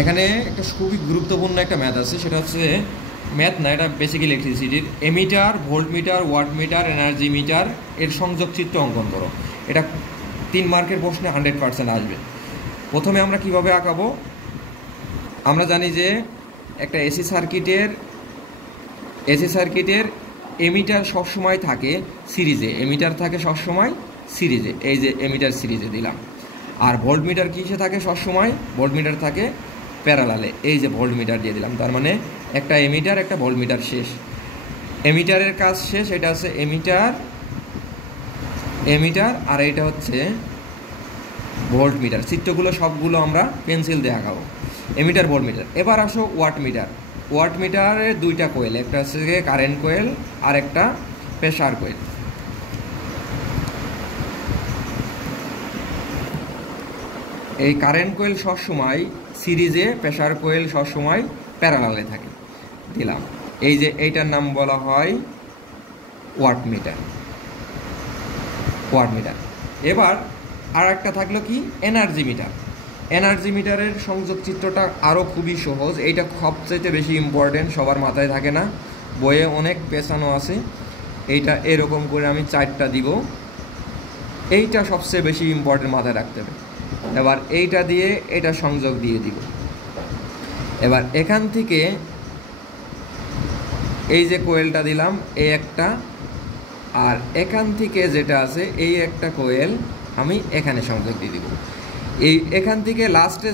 এখানে একটা খুবই গুরুত্বপূর্ণ একটা ম্যাথ আছে, সেটা হচ্ছে ম্যাথ না, এটা বেসিক ইলেকট্রিসিটির ammeter, volt meter, watt meter, energy meter এর সংযোগ চিত্র অঙ্কন করো। এটা 3 মার্কের প্রশ্নে 100% আসবে। প্রথমে আমরা কিভাবে আঁকাবো? আমরা জানি যে একটা এসি সার্কিটের এমিটার সবসময় থাকে সিরিজে, এমিটার থাকে সবসময় সিরিজে, এই যে এমিটার সিরিজে দিলাম। আর ভোল্ট মিটার কিসে থাকে সবসময়? ভোল্ট মিটার থাকে প্যারালালে, এই যে ভোল্ট মিটার দিয়ে দিলাম। তার মানে একটা এমিটার একটা ভোল্ট মিটার শেষ, এমিটারের কাজ শেষ। এটা হচ্ছে এমিটার আর এটা হচ্ছে ভোল্ট মিটার। চিত্রগুলো সবগুলো আমরা পেন্সিল দিয়ে আঁকাবো, এমিটার ভোল্ট মিটার। এবার আসো ওয়াট মিটার। ওয়াট মিটারের 2টা কোয়েল, একটা হচ্ছে কারেন্ট কোয়েল আর একটা প্রেসার কোয়েল। এই কারেন্ট কোয়েল সবসময় সিরিজে, প্রেসার কোয়েল সবসময় প্যারালালে থাকে, দিলাম। এই যে এইটার নাম বলা হয় ওয়াট মিটার। এবার আর একটা থাকলো কি? Energy meter. এনার্জি মিটারের সংযোগ চিত্রটা আরও খুবই সহজ, এইটা সবচেয়ে বেশি ইম্পর্টেন্ট, সবার মাথায় থাকে না, বইয়ে অনেক পেছানো আছে। এইটা এরকম করে আমি 4টা দিব, এইটা সবচেয়ে বেশি ইম্পর্টেন্ট, মাথায় রাখতে হবে। এবার এইটা দিয়ে এটা সংযোগ দিয়ে দিব। এবার এখান থেকে এই যে কোয়েলটা দিলাম, এই একটা, আর এখান থেকে যেটা আছে এই একটা কোয়েল আমি এখানে সংযোগ দিয়ে দিব। এখান থেকে লাস্টে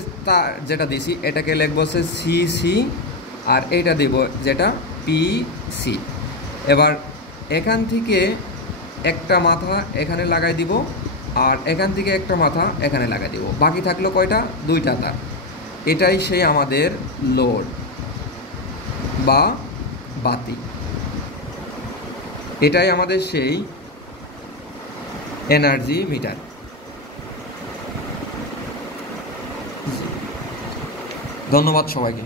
যেটা দিছি এটাকে লিখবো হচ্ছে সিসি, আর এইটা দিব যেটা পিসি। এবার এখান থেকে একটা মাথা এখানে লাগাই দিব, আর এখান থেকে একটা মাথা এখানে লাগাই দিব। বাকি থাকলো কয়টা? 2টা তার। এটাই সেই আমাদের লোড বা বাতি, এটাই আমাদের সেই এনার্জি মিটার। ধন্যবাদ সবাইকে।